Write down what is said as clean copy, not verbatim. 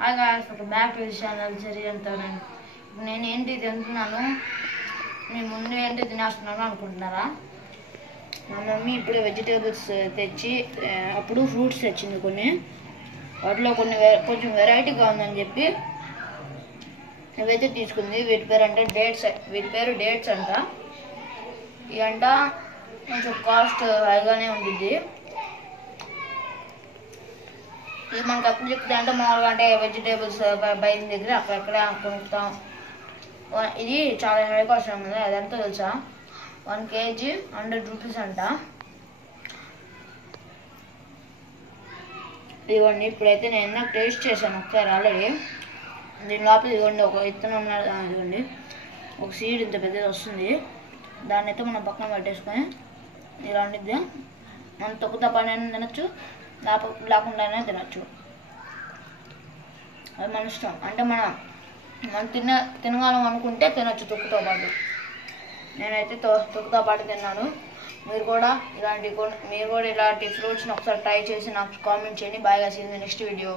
Hi guys, ఒక back to this channel సరి అంటాను. నేను ఏంటి తింటున్నాను, మీ ముందు ఏంటి తినేస్తున్నాను అనుకుంటున్నారా? మా మమ్మీ ఇప్పుడే వెజిటేబుల్స్ తెచ్చి అప్పుడు ఫ్రూట్స్ తెచ్చింది కొన్ని. వాటిలో కొంచెం వెరైటీగా ఉందని చెప్పి ఇవైతే తీసుకుంది. వీటి పేరు డేట్స్ అంట. ఈ అంట కొంచెం కాస్ట్ హైగానే ఉంటుంది. ఇది మనకు అప్పుడు చెప్తే అంటే మామూలుగా అంటే వెజిటేబుల్స్ బయట దగ్గర అక్కడెక్కడే కొనుక్తాం. ఇది చాలా హై కాస్ట్ ఉంది. అదంతా తెలుసా? 1 kg 100 రూపీస్ అంట. ఇదిగోండి, ఇప్పుడైతే నేను టేస్ట్ చేశాను ఒకసారి ఆల్రెడీ. దీని లోపల ఇదిగోండి ఒక విత్తనం ఉన్నది. ఇదిగోండి ఒక సీడ్ ఇంత పెద్దది వస్తుంది. దాన్ని అయితే మనం పక్కన పెట్టేసుకొని ఇలా ఉండిద్ది. మనం తొక్కుతా పని తినచ్చు, లేకుండానే తినచ్చు. అది మన ఇష్టం. అంటే మనం తినగలం అనుకుంటే తినచ్చు తొక్కుతో పాటు. నేనైతే తొక్కుతో పాటు తిన్నాను. మీరు కూడా ఇలాంటి ఫ్రూట్స్ని ఒకసారి ట్రై చేసి నాకు కామెంట్ చేయండి. Bye guys, next video.